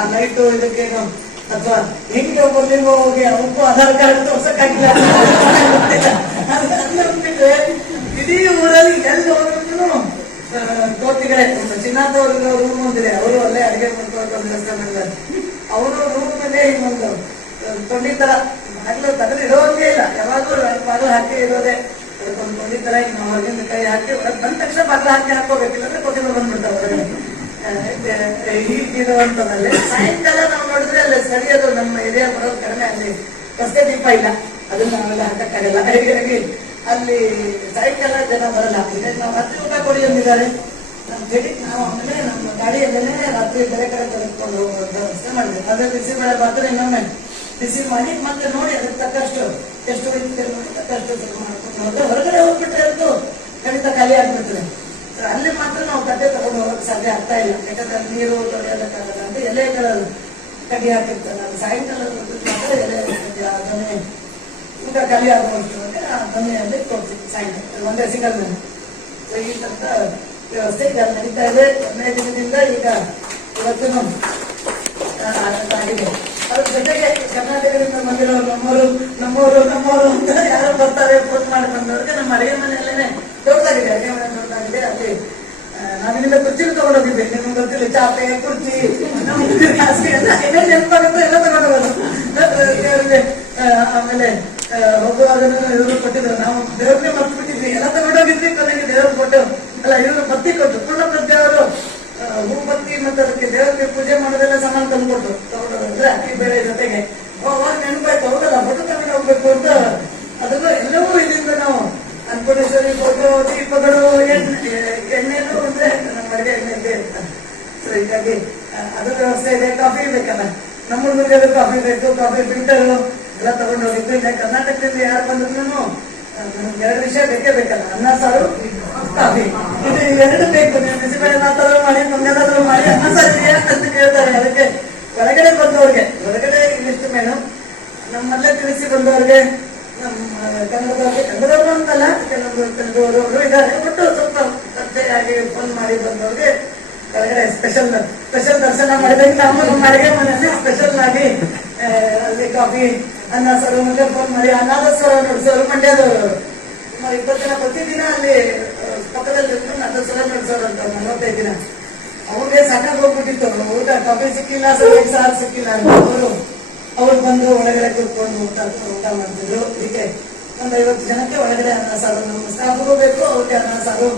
ಆ ಲೈಟು ಇದಕ್ಕೇನು ಅಥವಾ ಹೆಂಗೆ ಒಬ್ಬರಿಗೆ ಹೋಗಿ ಅವಕ್ಕೂ ಆಧಾರ್ ಕಾರ್ಡ್ ತೋರ್ಸಕ್ಕಾಗಿಲ್ಲ. ಬಿಟ್ರೆ ಇಡೀ ಊರಲ್ಲಿ ಎಲ್ಲಿ ಹೋದ್ರು ಕೋತಿಗಳೇ. ಚಿನ್ನಾದವ್ರಿಗೆ ರೂಮ್ ಒಂದಿದೆ, ಅವರು ಅಲ್ಲೇ ಅಡಿಗೆ ಮಾಡ್ಕೊಂಡು ಒಂದು ದೇವಸ್ಥಾನ, ಅವರು ರೂಮ್ ಮೇಲೆ ಇನ್ನೊಂದು ತೊಂಡಿ ತರ ಬಾಗಿಲು ತಗದು ಇರೋದೇ ಇಲ್ಲ, ಯಾವಾಗಲೂ ಬಾಗಿಲು ಹಾಕಿ ಇರೋದೇ. ಅದಕ್ಕೊಂದು ತೊಂಡಿ ತರ ಇನ್ನು ಹೊರಗಿಂದ ಕೈ ಹಾಕಿ ಒಳಗೆ ಬಂದ ತಕ್ಷಣ ಬಾಗಿಲು ಹಾಕಿ ಹಾಕೋಬೇಕಿಲ್ಲ ಅಂದ್ರೆ ಕೋತಿಗಳು ಬಂದ್ಬಿಡ್ತಾವೆ ಹೊರಗಡೆ. ಹೀಗಿರುವಂತದಲ್ಲಿ ಸಾಯಂಕಾಲ ನಾವು ನೋಡಿದ್ರೆ ಅಲ್ಲಿ ಸರಿಯೋದು ನಮ್ಮ ಏರಿಯಾ ಬರೋದು ಕಡಿಮೆ, ಅಲ್ಲಿ ರಸ್ತೆ ದೀಪ ಇಲ್ಲ, ಅದನ್ನ ನಾವೆಲ್ಲ ಹಾಕಕ್ಕಾಗಲ್ಲ. ಹೀಗಾಗಿ ಅಲ್ಲಿ ಸಾಯಂಕಾಲ ಜನ ಬರಲ್ಲ. ನಾವು ರಾತ್ರಿ ಊಟ ಕೊಡಿ ಅಂದಿದ್ದಾರೆ, ನಮ್ಮ ಜಡಿ ನಾವು ಆಮೇಲೆ ನಮ್ಮ ಗಾಡಿಯಲ್ಲೇನೆ ರಾತ್ರಿ ಬೇರೆ ಕಡೆ ತೆಗೆದುಕೊಂಡು ಹೋಗುವಂತ ವ್ಯವಸ್ಥೆ ಮಾಡಿದೆ. ಅದೇ ಬಿಸಿ ಬೇಳೆ ಮಾತ್ರ ಇನ್ನೊಮ್ಮೆ ಬಿಸಿ ಮಾಡಿ ಮತ್ತೆ ನೋಡಿ ಅದಕ್ಕೆ ತಕ್ಕಷ್ಟು ಎಷ್ಟು ರೀತಿ ನೋಡಿ ತಕ್ಕಷ್ಟು ಮಾಡ್ಕೊಂಡು ಹೊರಗಡೆ ಹೋಗ್ಬಿಟ್ರೆ ಅಂತೂ ಖಂಡಿತ ಖಾಲಿ ಆಗ್ಬಿಡ್ತದೆ. ಅಲ್ಲಿ ಮಾತ್ರ ನಾವು ಕಡ್ಡೆ ತಗೊಂಡು ಹೋಗಕ್ಕೆ ಸಾಧ್ಯ ಆಗ್ತಾ ಇಲ್ಲ, ಯಾಕಂದ್ರೆ ನೀರು ತೊಳೆಯೋದಕ್ಕಾಗಲ್ಲ ಅಂತ ಎಲೆಗಳ ಕಡ್ಡಿ ಹಾಕಿರ್ತಾರೆ. ಅದು ಸಾಯಂಕಾಲ ಮಾತ್ರ ಎಲೆ ಅದನ್ನೇ ಊಟ ಖಾಲಿ ಆಗುವಷ್ಟು ಆ ದೊನ್ನೆಯಲ್ಲಿ ಕೊಡ್ತೀವಿ ಸಾಯಂಕಾಲ ಒಂದೇ ಸಿಂಗಲ್ ಮೇಲೆ. ಈ ತರದ ವ್ಯವಸ್ಥೆ ಈಗ ನಡೀತಾ ಇದೆ. 15 ದಿನದಿಂದ ಈಗ ಇವತ್ತು ಆಗಿದೆ. ಅದ್ರ ಜೊತೆಗೆ ಕರ್ನಾಟಕದಿಂದ ಬಂದಿರೋರು ನಮ್ಮವರು ಅಂತ ಯಾರು ಬರ್ತಾರೆ ಫೋನ್ ಮಾಡಿ ಬಂದವ್ರಿಗೆ ನಮ್ಮ ಅಡಿಗೆ ಮನೆಯಲ್ಲೇನೆ ದೊಡ್ಡದಾಗಿದೆ, ಅಡಿಗೆ ಮನೆ ದೊಡ್ಡದಾಗಿದೆ. ಅಲ್ಲಿ ನಾವಿನಿಂದ ಕುರ್ಚಿನ ತಗೊಂಡೋಗಿದ್ದೆ, ನಿಮ್ಗೆ ಗೊತ್ತಿಲ್ಲ, ಚಾಪೆ ಕುರ್ಚಿ ಹಾಸಿಗೆ ಎಲ್ಲ ಏನೇನು ನೆನಪಾಗುತ್ತೋ ಎಲ್ಲ ತಗೊಂಡೋಗೋದು. ಆಮೇಲೆ ಹೋಗುವಾಗನು ಇವರು ಕೊಟ್ಟಿದ್ರು, ನಾವು ದೇವ್ರನ್ನೇ ಮರ್ತು ಬಿಟ್ಟಿದ್ವಿ, ಎಲ್ಲ ತಗೊಂಡೋಗಿದ್ವಿ. ಕೊನೆಗೆ ದೇವ್ರ ಕೊಟ್ಟು ಅಲ್ಲ ಇವರು ಬತ್ತಿ ಕೊಟ್ಟು ಪೂರ್ಣ ಪ್ರಜ್ಞೆಯವರು ಹೂ ಬತ್ತಿ ಮತ್ತೆ ಅದಕ್ಕೆ ದೇವರಿಗೆ ಪೂಜೆ ಮಾಡೋದೆಲ್ಲ ಸಾಮಾನು ತಂದ್ಕೊಟ್ಟು ತಗೊಂಡೋದ್ರೆ ಅಕ್ಕಿ ಬೇಳೆ ಜೊತೆಗೆ ಅವಾಗ ನೆನಪಾಯ್ತು, ಹೌದಲ್ಲ ಬಟ್ಟು ತಗೊಂಡು ಹೋಗ್ಬೇಕು ಅಂತ. ಅದನ್ನು ಎಲ್ಲವೂ ಇದರಿಂದ ನಾವು ಅನ್ನಪೂರ್ಣೇಶ್ವರಿ ಫೋಟೋ, ದೀಪಗಳು, ಎಣ್ಣೆನು ಅಂದ್ರೆ ನಮ್ಮ ಅಡಿಗೆ ಎಣ್ಣೆ ಇದ್ದೇ ಇರ್ತಾರೆ. ಸೊ ಹೀಗಾಗಿ ಅದ್ರ ವ್ಯವಸ್ಥೆ ಇದೆ. ಕಾಫಿ ಬೇಕಲ್ಲ, ನಮ್ಮ ಹುಡುಗರಿಗೆ ಕಾಫಿ ಬೇಕು, ಕಾಫಿ ಫಿಲ್ಟರು ಎಲ್ಲ ತಗೊಂಡು ಹೋಗಿದ್ದು. ಈಗ ಕರ್ನಾಟಕದಿಂದ ಯಾರು ಬಂದ್ರು ನಮ್ಗೆ 2 ವಿಷಯ ಬೇಕೇ ಬೇಕಲ್ಲ, ಅನ್ನ ಸಾರು ಕಾಫಿ, ಇದು 2 ಬೇಕು. ನೀವು ಬಿಸಿಬೇಳೆ ಮಾತಾದ್ರೂ ಮಾಡಿ, ಮಂಗಲಾದ್ರೂ ಮಾಡಿ, ಅನ್ನ ಸಾರು ಅಂತ ಕೇಳ್ತಾರೆ. ಅದಕ್ಕೆ ಹೊರಗಡೆ ಬಂದವ್ರಿಗೆ, ಹೊರಗಡೆ ಇಲ್ಲಿಷ್ಟು ಮೇನು ನಮ್ಮಲ್ಲೇ ತಿಳಿಸಿ ಬಂದವ್ರಿಗೆ, ನಮ್ಮ ಕನ್ನಡದವರು ಅಂತಲ್ಲ, ಕೆಲವರು ಇದ್ದಾರೆ. ಒಟ್ಟು ಸ್ವಲ್ಪ ಚರ್ಚೆಯಾಗಿ ಫೋನ್ ಮಾಡಿ ಬಂದವ್ರಿಗೆ ಹೊರಗಡೆ ಸ್ಪೆಷಲ್ ದರ್ಶನ ಮಾಡಿದಾಗ ನಾವು ನಮ್ಮ ಅಡಿಗೆ ಮನೆಯಲ್ಲಿ ಸ್ಪೆಷಲ್ ಆಗಿ ಅಲ್ಲಿ ಕಾಫಿ, ಅನ್ನ ಸಾರು ಮತ್ತೆ ಫೋನ್ ಮಾಡಿ ಅನಾಥಸ್ವರ ನಡೆಸೋರು ಮಂಡ್ಯದವರು 20 ದಿನ ಪ್ರತಿದಿನ ಅಲ್ಲಿ ಪಕ್ಕದಲ್ಲಿ ಅನಾಥಸ್ವರ ನಡೆಸೋರು ಅಂತ 45 ದಿನ. ಅವ್ರಿಗೆ ಸಾಕಾಗಿ ಹೋಗ್ಬಿಟ್ಟಿತ್ತು, ಊಟ ಕಾಫಿ ಸಿಕ್ಕಿಲ್ಲ, ಸರಿಯಾಗಿ ಸಾರು ಸಿಕ್ಕಿಲ್ಲ ಅಂತ. ಅವ್ರು ಬಂದು ಒಳಗಡೆ ಕೂತ್ಕೊಂಡು ಊಟ ಮಾಡ್ತಿದ್ರು. ಹೀಗೆ ಒಂದು 50 ಜನಕ್ಕೆ ಒಳಗಡೆ ಅನ್ನ ಸಾರು, ನಮ್ಮ ಸ್ಟಾಫ್ಗೂ ಬೇಕು, ಅವ್ರಿಗೆ ಅನ್ನ ಸಾರು,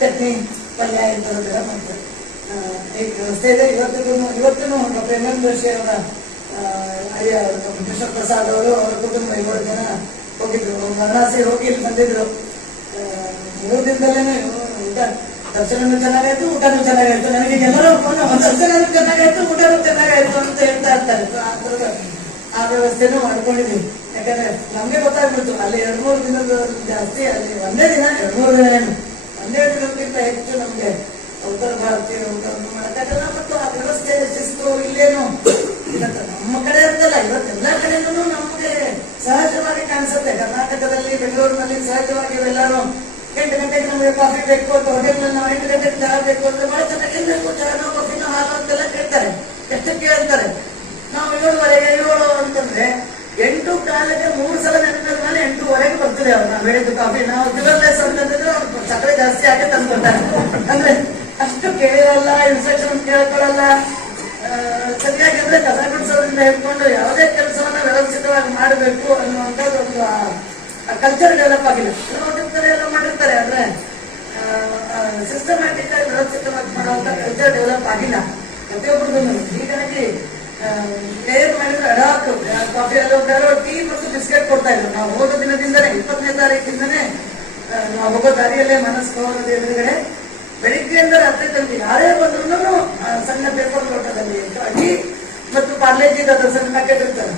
ಚಟ್ನಿ, ಪಲ್ಯ ಇಂಥದ್ದೆಲ್ಲ ಮಾಡ್ತಾರೆ. ಈಗ ವ್ಯವಸ್ಥೆ ಇದೆ. ಇವತ್ತಿನೂ ಡಾಕ್ಟರ್ ಎಂ ಎಂ ಜೋಶಿ ಅವರ ಕೃಷ್ಣ ಪ್ರಸಾದ್ ಅವರು, ಅವರ ಕುಟುಂಬ 7 ಜನ ಹೋಗಿದ್ರು. ವಾರಣಾಸಿ ಹೋಗಿ ಇಲ್ಲಿ ಬಂದಿದ್ರು. 3 ದಿನದಲ್ಲೇನೆ ಊಟ ದರ್ಶನನೂ ಚೆನ್ನಾಗಾಯ್ತು, ಊಟನೂ ಚೆನ್ನಾಗಾಯ್ತು. ನನಗೆ ಎಲ್ಲರೂ ದರ್ಶನನೂ ಚೆನ್ನಾಗಾಯ್ತು, ಊಟನೂ ಚೆನ್ನಾಗಾಯ್ತು ಅಂತ ಹೇಳ್ತಾ ಇರ್ತಾರೆ. ಆ ವ್ಯವಸ್ಥೆನೂ ಮಾಡ್ಕೊಂಡಿದ್ವಿ. ಯಾಕಂದ್ರೆ ನಮ್ಗೆ ಗೊತ್ತಾಗ್ಬಿಡ್ತು ಅಲ್ಲಿ 2-3 ದಿನದ ಜಾಸ್ತಿ, ಅಲ್ಲಿ ಒಂದೇ ದಿನ 2-3 ದಿನ ಏನು 12 ದಿನಕ್ಕಿಂತ ಹೆಚ್ಚು ನಮ್ಗೆ ಉತ್ತರ ಭಾರತೀಯ ಊಟವನ್ನು ಮಾಡಕ್ಕಾಗಲ್ಲ. ಮತ್ತು ಆ ವ್ಯವಸ್ಥೆ ಶಿಸ್ತು ಇಲ್ಲೇನು ನಮ್ಮ ಕಡೆ ಇರ್ತಲ್ಲ, ಇವತ್ತೆಲ್ಲ ಕಡೆನೂ ನಮ್ಗೆ ಸಹಜವಾಗಿ ಕಾಣಿಸುತ್ತೆ. ಕರ್ನಾಟಕದಲ್ಲಿ ಬೆಂಗಳೂರಿನಲ್ಲಿ ಸಹಜವಾಗಿ ಎಲ್ಲರೂ 8 ಗಂಟೆಗೆ ನಮಗೆ ಕಾಫಿ ಬೇಕು ಅಂತ ಹೋಟೆಲ್ನಲ್ಲಿ ನಾವು 8 ಗಂಟೆಗೆ ಚಹಾ ಬೇಕು ಅಂದ್ರೆ ಬಹಳ ಚೆನ್ನಾಗಿ ಏನ್ ಬೇಕು, ಚಹಾನೋ ಕಾಫಿನೋ ಹಾಲು ಅಂತೆಲ್ಲ ಕೇಳ್ತಾರೆ. ಎಷ್ಟಕ್ಕೆ ಹೇಳ್ತಾರೆ? ನಾವು 7:15 7 ಅಂತಂದ್ರೆ 8 ಕಾಲಕ್ಕೆ 3 ಸಲ ನೆನಪಿದ ಮೇಲೆ 8:15 ಬರ್ತದೆ. ಅವ್ರು ನಾವು ಹೇಳಿದ್ದು ಕಾಫಿ ನಾವು ಶುಗರ್ಲೆಸ್ ಅಂತಂದ್ರೆ ಸಕ್ಕರೆ ಜಾಸ್ತಿ ಆಗಿ ತಂದ್ಕೊಳ್ತಾರೆ. ಅಂದ್ರೆ ಅಷ್ಟು ಕೇಳಿರಲ್ಲ, ಇನ್ಸ್ಟ್ರಕ್ಷನ್ ಕೇಳ್ಕೊಳ್ಳಲ್ಲ. ಸರಿಯಾಗಿ ಅಂದ್ರೆ ಕಸ ಗುಡಿಸೋದ್ರಿಂದ ಹೇಳ್ಕೊಂಡು ಯಾವುದೇ ಕೆಲಸವನ್ನ ವ್ಯವಸ್ಥಿತವಾಗಿ ಮಾಡಬೇಕು ಅನ್ನುವಂಥದ್ದು ಒಂದು ಕಲ್ಚರ್ ಡೆವಲಪ್ ಆಗಿಲ್ಲ. ನೋಡಿರ್ತಾರೆ, ಎಲ್ಲ ಮಾಡಿರ್ತಾರೆ, ಆದ್ರೆ ಸಿಸ್ಟಮ್ಯಾಟಿಕ್ ಆಗಿ ವ್ಯವಸ್ಥಿತವಾಗಿ ಮಾಡುವಂತ ಕಲ್ಚರ್ ಡೆವಲಪ್ ಆಗಿಲ್ಲ ಪ್ರತಿಯೊಬ್ಬರದ್ದು. ಹೀಗಾಗಿ ಪ್ಲೇಯರ್ ಮಾಡಿದ್ರೆ ಅಡಾಕು ಕಾಫಿ ಎಲ್ಲ ಟೀ ಮತ್ತು ಬಿಸ್ಕೆಟ್ ಕೊಡ್ತಾ ಇದ್ರು. ನಾವು ಹೋದ ದಿನದಿಂದನೇ 20ನೇ ತಾರೀಕಿಂದನೇ ನಾವು ಹೋಗೋ ದಾರಿಯಲ್ಲೇ ಮನಸ್ಸು ಎದುರುಗಡೆ ಬೆಳಿಗ್ಗೆಯಿಂದ ರಾತ್ರಿ ತನಕ ಯಾರೇ ಬಂದ್ರು ಸಣ್ಣ ಪೇಪರ್ ಲೋಟದಲ್ಲಿ ಅಕ್ಕಿ ಮತ್ತು ಪಾರ್ಲೇಜಿದ ಸಣ್ಣ ಪ್ಯಾಕೆಟ್ ಇರ್ತಾರೆ.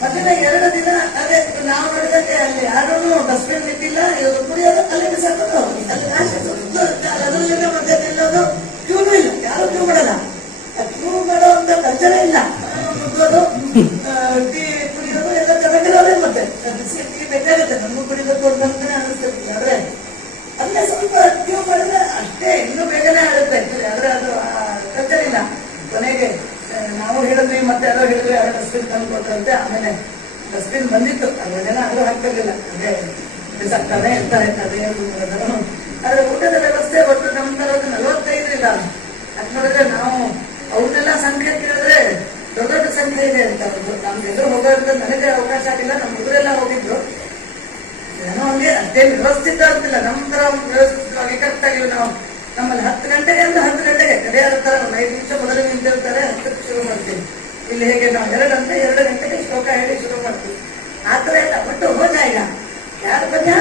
ಮೊದಲಿನ 2 ದಿನ ಅದೇ ನಾವು ನೋಡಿದಾಗ ಅಲ್ಲಿ ಯಾರೂ ಡಸ್ಟ್ಬಿನ್ ಇಟ್ಟಿಲ್ಲ, ಇವರು ಕುಡಿಯೋದು ಅಲ್ಲೇ ಬಿಸಾಕೋದು, ಅಲ್ಲಿ ಅದರಲ್ಲಿಂದ ಮಧ್ಯೆ ನಿಲ್ಲೋದು, ಕ್ಯೂನು ಇಲ್ಲ, ಯಾರು ಕ್ಯೂ ಮಾಡಲ್ಲ. ಕ್ಯೂ ಮಾಡೋ ಅಂತ ಕಲ್ಚರೇ ಇಲ್ಲ. ಮುಗ್ಗೋದು, ಟೀ ಕುಡಿಯೋದು ಎಲ್ಲ ಚೆನ್ನಾಗಿರೋದೇ. ಮತ್ತೆ ಬಿಸ್ಕೆಟ್ ಟೀ ಬೇಕಾಗುತ್ತೆ, ನಮಗೂ ಕುಡಿಬೇಕು ಅಂತಾನೆ ಅನಿಸ್ತಿರ್ತೀವಿ. ಆದ್ರೆ ಅಲ್ಲೇ ಸ್ವಲ್ಪ ಕ್ಯೂ ಮಾಡಿದ್ರೆ ಅಷ್ಟೇ, ಇನ್ನೂ ಬೇಗನೆ ಆಗುತ್ತೆ ಆಕ್ಚುಲಿ. ಆದ್ರೆ ಅದು ಕಲ್ಚರ್ ಇಲ್ಲ. ಕೊನೆಗೆ ನಾವು ಹೇಳಿದ್ವಿ, ಮತ್ತೆ ಯಾರೋ ಹೇಳಿದ್ವಿ, ಯಾರೋ ಡಸ್ಟ್ಬಿನ್ ತಂದು ಕೊಟ್ಟರಂತೆ. ಆಮೇಲೆ ಡಸ್ಟ್ಬಿನ್ ಬಂದಿತ್ತು, ಅದ್ರ ಜನ ಅದು ಹಾಕ್ತಿರ್ಲಿಲ್ಲ, ಅದೇ ಬಿಸಾಕ್ತಾನೆ ಇರ್ತಾರೆ. ಅದೇ ಆದ್ರೆ ಊಟದ ವ್ಯವಸ್ಥೆ ಒಟ್ಟು ನಮ್ಮ ತರದ 45 ಇಲ್ಲ. ಅದ್ ನೋಡಿದ್ರೆ ನಾವು ಅವ್ರನ್ನೆಲ್ಲ ಸಂಖ್ಯೆ ಕೇಳಿದ್ರೆ ದೊಡ್ಡ ದೊಡ್ಡ ಸಂಖ್ಯೆ ಇದೆ ಅಂತ. ನಮ್ಗೆ ಎದುರು ಹೋಗೋದಂತ ನನಗೆ ಅವಕಾಶ ಆಗಿಲ್ಲ, ನಮ್ಮ ಹುಡುಗರೆಲ್ಲ ಹೋಗಿದ್ರು. ಏನೋ ಹಂಗೆ ಅಷ್ಟೇನು ವ್ಯವಸ್ಥಿತ ಅಂತಿಲ್ಲ, ನಮ್ಮ ತರ ವ್ಯವಸ್ಥಿತವಾಗಿ ಕರೆಕ್ಟ್ ಆಗಿಲ್ಲ. ನಾವು ನಮ್ಮಲ್ಲಿ 10 ಗಂಟೆಗೆ ಅಂದ್ರೆ 10 ಗಂಟೆಗೆ ಕಡೆಯಾದ ತರ 5 ನಿಮಿಷ ಮೊದಲು ನಿಂತಿರ್ತಾರೆ, 10ಕ್ಕೆ ಶುರು ಮಾಡ್ತೀವಿ. ಇಲ್ಲಿ ಹೇಗೆ ನಾವು 2 ಅಂದ್ರೆ 2 ಗಂಟೆಗೆ ಶ್ಲೋಕ ಹೇಳಿ ಶುರು ಮಾಡ್ತೀವಿ. ಆತರ ಇಲ್ಲ, ಬಟ್ ಹೋಜಾಗ ಯಾರು ಬಗ್ಗೆ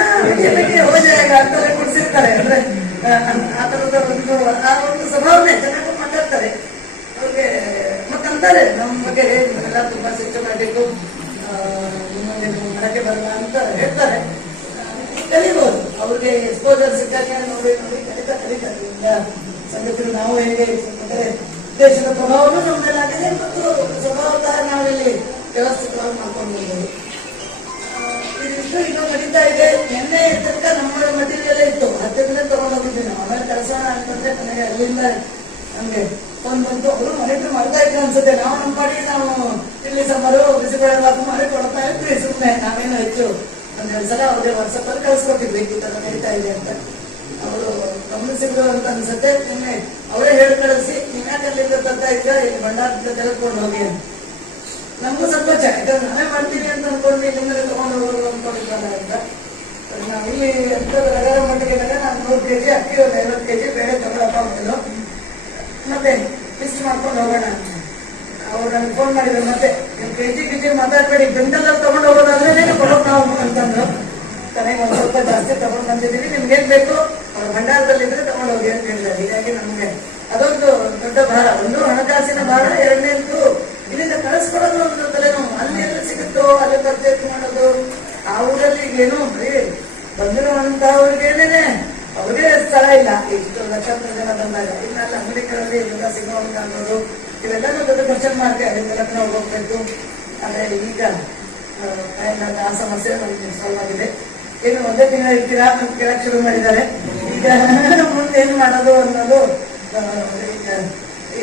ಹೋಜಾಗ ಅಂತೆಲ್ಲ ಕೊಡ್ಸಿರ್ತಾರೆ. ಅಂದ್ರೆ ಆ ತರದ ಒಂದು ಸ್ವಭಾವನೆ ಚೆನ್ನಾಗಿ ಮಾತಾಡ್ತಾರೆ ಅವ್ರಿಗೆ. ಮತ್ತಂತಾರೆ ನಮ್ಮ ಬಗ್ಗೆ ಎಲ್ಲ ತುಂಬಾ ಸಿಸ್ಟಮ್ಯಾಟಿಕ್, ನಿಮಗೆ ಮಾಡಕ್ಕೆ ಬರಲ್ಲ ಅಂತ ಹೇಳ್ತಾರೆ. ಕಲಿಬಹುದು, ಅವ್ರಿಗೆ ಎಕ್ಸ್ಪೋಜರ್ ಸಿಕ್ಕಾಗ ನೋಡಿ ನೋಡಿ ಕಲಿತಾರೆ. ಸಂಗತಿಗಳು ನಾವು ಹೇಗೆ ದೇಶದ ಪ್ರಭಾವನೂ ನಮ್ಮ ಮೇಲೆ ಆಗಿದೆ, ಮತ್ತು ಸ್ವಭಾವತಃ ನಾವಿಲ್ಲಿ ವ್ಯವಸ್ಥಿತವಾಗಿ ಮಾಡ್ಕೊಂಡು ಹೋಗ್ಬೋದು. ಇದಿಷ್ಟು ಇನ್ನೂ ನಡೀತಾ ಇದೆ. ನಿನ್ನೆ ತನಕ ನಮ್ಮ ಮಟೀರಿಯಲ್ ಇತ್ತು, 10 ದಿನ ತಗೊಂಡು ಹೋಗಿದ್ವಿ ನಾವು. ಆಮೇಲೆ ಕೆಲಸ ಅಂತಂದ್ರೆ ನನಗೆ ಅಲ್ಲಿಂದ ನಮ್ಗೆ ಫೋನ್ ಬಂತು, ಅವರು ಮಾನಿಟರ್ ಮಾಡ್ತಾ ಇದ್ರು ಅನ್ಸುತ್ತೆ. ನಾವು ನಮ್ಮ ಪಾಡಿಗೆ ನಾವು ಇಲ್ಲಿ ಸಮ್ಮರು ಬಿಸಿಬೇಳೆ ಬಾತ್ ಮಾಡಿ ಕೊಡ್ತಾ ಇದ್ವಿ ಸುಮ್ಮನೆ. ನಾವೇನು ಹೆಚ್ಚು ಒಂದೆರಡು ಸಲ ಅವ್ರಿಗೆ ವಾಟ್ಸಪ್ ಅಲ್ಲಿ ಕಳ್ಸ್ಕೊಟ್ಟಿದ್ವಿ ಈ ತರ ನಡೀತಾ ಇದೆ ಅಂತ. ಅವರು ಗಮನಿಸಿದ್ರು ಅಂತ ಅನ್ಸುತ್ತೆ. ನಿನ್ನೆ ಅವರೇ ಹೇಳಿ ಕಳಿಸಿ, ನೀವ್ಯಾಕೆ ಅಲ್ಲಿಂದ ತರ್ತಾ ಇದ್ರ, ಇಲ್ಲಿ ಭಂಡಾರದಿಂದ ತೆಗೆದುಕೊಂಡು ಹೋಗಿ ಅಂತ. ನಮಗೂ ಸಂತೋಷ, ಯಾಕಂದ್ರೆ ನಾವೇ ಮಾಡ್ತೀವಿ ಅಂತ ಅನ್ಕೊಂಡು ಇಲ್ಲಿಂದ ತಗೊಂಡು ಹೋಗೋದು ಅನ್ಕೊಂಡಿದ್ವಲ್ಲ ಅಂತ. ನಾವಿಲ್ಲಿ ರಗರ ಮಟ್ಟಿಗೆ ನಾನು 100 kg ಅಕ್ಕಿ, ಒಂದು 50 kg ಬೇಳೆ ತಗೊಳಪ್ಪ ಮೊದಲು, ಮತ್ತೆ ಲಿಸ್ಟ್ ಮಾಡ್ಕೊಂಡು ಹೋಗೋಣ ಅಂತ. ಅವ್ರು ನನಗೆ ಫೋನ್ ಮಾಡಿದ್ರು, ಮತ್ತೆ ಕೆಜಿ ಮಾತಾಡ್ಬೇಡಿ, ಗಂಟೆಲ್ಲ ತಗೊಂಡು ಹೋಗೋದಾದ್ರೆ ಕೊಡೋಕ್ ನಾವು ಅಂತಂದ್ರು. ತನಗೆ ಒಂದ್ ಸ್ವಲ್ಪ ಜಾಸ್ತಿ ತಗೊಂಡು ಬಂದಿದ್ದೀವಿ, ನಿಮ್ಗೆ ಏನ್ ಬೇಕು ಅವ್ರ ಭಂಡಾರದಲ್ಲಿದ್ರೆ ತಗೊಂಡು ಹೋಗಿ ಅಂತ ಹೇಳಿದ್ದಾರೆ. ಹೀಗಾಗಿ ನಮ್ಗೆ ಅದೊಂದು ದೊಡ್ಡ ಭಾರ. ಒಂದು ಹಣಕಾಸಿನ ಭಾರ, ಎರಡನೇದು ಇಲ್ಲಿಂದ ಕಳಿಸ್ಕೊಡೋದು ಒಂದು ತಲೆನೋವು. ಅಲ್ಲಿ ಎಲ್ಲ ಸಿಗುತ್ತೋ ಅಲ್ಲಿ ಪರ್ಚೇಸ್ ಮಾಡೋದು. ಆ ಊರಲ್ಲಿ ಈಗೇನು ಬಂದಿರುವಂತವ್ರಿಗೇನೇನೆ ಅವ್ರಿಗೆ ಸ್ಥಳ ಇಲ್ಲ. ಇಷ್ಟು ಲಕ್ಷಾಂತರ ಜನ ಬಂದಾಗ ಇನ್ನೆಲ್ಲ ಅಂಗಡಿಗಳಲ್ಲಿ ಎಲ್ಲ ಸಿಗೋಂಗ ಅನ್ನೋದು ಇವೆಲ್ಲನೂ ದೊಡ್ಡ ಕ್ವಶನ್ ಮಾರ್ಕ್. ಅಲ್ಲಿಂದ ನಾವು ಹೋಗ್ಬೇಕು. ಆದ್ರೆ ಈಗ ಆ ಸಮಸ್ಯೆ ನಮ್ಗೆ ಸಾಲ್ವ್ ಆಗಿದೆ. ಏನು ಒಂದೇ ತಿಂಗಳು ಇರ್ತೀರಾ ಅಂತ ಕೇಳಕ್ ಶುರು ಮಾಡಿದ್ದಾರೆ. ಈಗ ಮುಂದೆ ಏನ್ ಮಾಡೋದು ಅನ್ನೋದು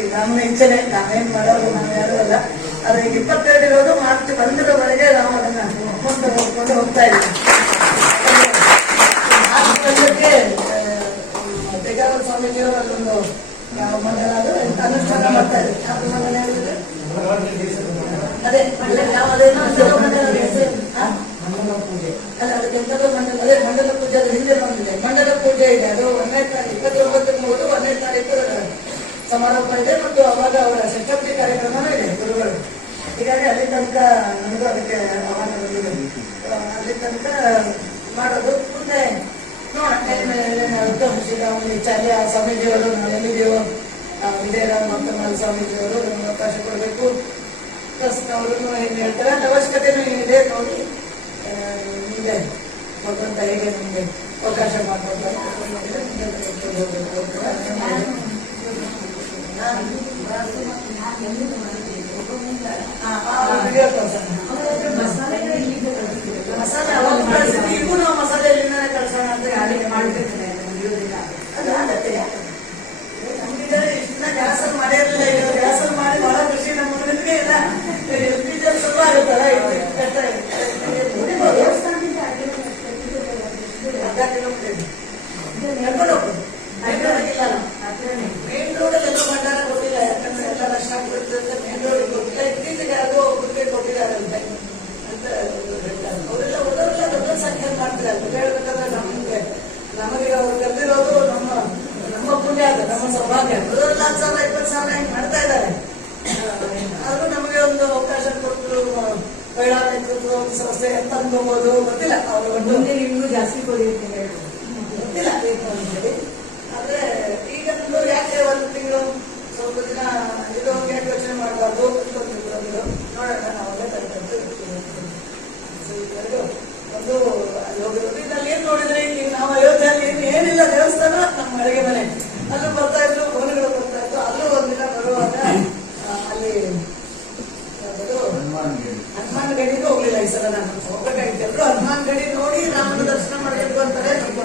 ಈಗ ನಮ್ಮ ಇಚ್ಛೆನೆ. ನಾವೇನ್ ಮಾಡೋದು, ನಾವು ಯಾರು ಅಲ್ಲ. ಆದ್ರೆ ಈಗ 22 ಇರೋದು ಮಾರ್ಚ್ 1ರವರೆಗೆ ನಾವು ಅದನ್ನ ಮುಂದೆ ಹೋಗ್ಕೊಂಡು ಹೋಗ್ತಾ ಇದ್ದೀವಿ. ಮಾರ್ಚ್ 1ಕ್ಕೆ ಬೇಗಾವರ ಸ್ವಾಮೀಜಿಯವರು ಅಲ್ಲೊಂದು ಯಾವ ಮಂಡಲ ಅದು ಅನುಷ್ಠಾನ ಮಾಡ್ತಾ ಇದ್ದಾರೆ. ಯಾವ ಮಂಡಲ ಹೇಳಿದ್ರೆ ಅದೇ ಯಾವುದೇನೋ ಮಂಡಲ ಅಲ್ಲ, ಅದಕ್ಕೆ ಎಂತದೋ ಮಂಡಲ, ಅದೇ ಮಂಡಲ ಪೂಜೆ ಅದು ಹಿಂದೆ ಬಂದಿದೆ. ಮಂಡಲ ಪೂಜೆ ಇದೆ, ಅದು 1ನೇ ತಾರೀಕು 29 ಮುಗಿದು 1ನೇ ತಾರೀಕು ಸಮಾರೋಪ ಇದೆ. ಮತ್ತು ಅವಾಗ ಅವರ ಷಷ್ಠಿ ಕಾರ್ಯಕ್ರಮನೂ ಇದೆ ಗುರುಗಳು. ಹೀಗಾಗಿ ಅಲ್ಲಿ ತನಕ ನನಗೂ ಅದಕ್ಕೆ ಆಹ್ವಾನ ಬಂದಿದೆ. ಅಲ್ಲಿ ತನಕ ಮಾಡೋದು. ಮುಂದೆ ನೋಡೋಣ ಶ್ರೀರಾಮುಲು ಚಾರ್ಯ ಸ್ವಾಮೀಜಿಯವರು ನಾವು ಎಲ್ಲಿದ್ದೀವೋ, ವಿಜಯರಾಮ್ ಮಕ್ಕಮಾಲ್ ಸ್ವಾಮೀಜಿಯವರು ನಮ್ಗೆ ಅವಕಾಶ ಕೊಡಬೇಕು. ಪ್ಲಸ್ ಅವರು ಏನ್ ಹೇಳ್ತಾರೆ ಅಂತ ಅವಶ್ಯಕತೆನೂ ಏನಿದೆ ನೋಡಿ. ಮುಂದೆ ಭಗವಂತ ಹೇಗೆ ನಮ್ಗೆ ಅವಕಾಶ ಮಾಡ್ಬೋದು ಮಸಾಲೆ ಅವಾಗ ಕಳಿಸ್ತೀವಿ. ಈಗೂ ನಾವು ಮಸಾಲೆ ಎಲ್ಲಿಂದ ಕಳ್ಸೋಣ ಅಂತ ಅಡಿಗೆ ಮಾಡ್ತಿರ್ತಾರೆ. ಅದು ಆಗತ್ತೆ. ನಮ್ಗೆ ಇಷ್ಟನ್ನ ಗ್ಯಾಸಲ್ಲಿ ಮಾಡಿರಲಿಲ್ಲ, ಈಗ ಗ್ಯಾಸಲ್ಲಿ ಮಾಡಿ ಬಹಳ ಖುಷಿ. ನಮ್ಮ ಮಗನಿಗೆ ಎಲ್ಲ LPG ಸ್ವಲ್ಪ ಆಗುತ್ತಲ್ಲ, ಹೊಡಿಬೋದು. ಅರ್ಧ ಕಿಲೋಮೀಟರ್ ನಡ್ಕೊಂಡು ಹೋಗ್ಬೋದು. ಮೇನ್ ರೋಡಲ್ಲಿ ಎಲ್ಲೋ ಭಂಡಾರ ಕೊಟ್ಟಿಲ್ಲ, ಯಾಕಂದ್ರೆ ಎಲ್ಲ ರಶ್ ಆಗ್ಬಿಡ್ತದೆ. ಮೇನ್ ರೋಡ್ ಕೊಟ್ಟಿಲ್ಲ, ಇತ್ತೀಚೆಗೆ ಅದು ಒಬ್ಬರಿಗೆ ಕೊಟ್ಟಿದ್ದಾರಂತೆ ಅಂತ ಹೇಳ್ತಾರೆ. ಅವರೆಲ್ಲ ಉಳಿದವರೆಲ್ಲ ದೊಡ್ಡ ಸಂಖ್ಯೆಯಲ್ಲಿ ಮಾಡ್ತಾರೆ. ಹೇಳ್ಬೇಕಂದ್ರೆ ನಮಗೆ ಅವ್ರು ಕರೆದಿರೋದು ನಮ್ಮ ಪುಣ್ಯ, ಅದು ನಮ್ಮ ಸೌಭಾಗ್ಯ. ಉಳಿದವರೆಲ್ಲ 10,000 20,000 ಹಿಂಗೆ ಮಾಡ್ತಾ ಇದ್ದಾರೆ. ಆದ್ರೂ ನಮಗೆ ಒಂದು ಅವಕಾಶ ಕೊಟ್ಟು ಮಹಿಳಾ ನೇತೃತ್ವ ಒಂದು ಸಂಸ್ಥೆ ಅಂತ ಅನ್ಕೋಬಹುದು. ಗೊತ್ತಿಲ್ಲ, ಅವರು ಮುಂದೆ ನಿಮ್ಗೂ ಜಾಸ್ತಿ ಕೊಡಿರ್ತೀನಿ ಗೊತ್ತಿಲ್ಲ ಅಂತೇಳಿ. ಆದ್ರೆ ಈಗ ನಮ್ದು ಯಾಕೆ 1 ತಿಂಗಳು ಸ್ವಲ್ಪ ದಿನ ಇದು ಯಾಕೆ ಯೋಚನೆ ಮಾಡಬಾರ್ದು ಅಂತ ನೋಡೋಣ. ನಾವೆಲ್ಲ ತರಕಂತು ಒಂದು ಅಲ್ಲಿ ಹೋಗಿರೋದು. ಇದ್ರಲ್ಲಿ ಏನ್ ನೋಡಿದ್ರೆ ಈಗ ನಾವು ಅಯೋಧ್ಯೆಯಲ್ಲಿ ಏನಿಲ್ಲ, ದೇವಸ್ಥಾನ, ನಮ್ಮ ಅಡುಗೆ ಮನೆ. ಅಲ್ಲೂ ಬರ್ತಾ ಇದ್ರು, ಫೋನ್ಗಳು ಬರ್ತಾ ಇತ್ತು. ಅಲ್ಲೂ ಒಂದಿನ ಬರುವಾಗ ಅಲ್ಲಿ ಹನುಮಾನ್ ಗಡಿಗೂ ಹೋಗ್ಲಿಲ್ಲ ಈ ಸಲ. ನಾನು ಹೋಗ್ಬೇಕಾಗಿತ್ತು. ಎಲ್ಲರೂ ಹನುಮಾನ್ ಗಡಿ ನೋಡಿ ರಾಮನ ದರ್ಶನ ಮಾಡಬೇಕು ಅಂತಾರೆ. ಸ್ವಲ್ಪ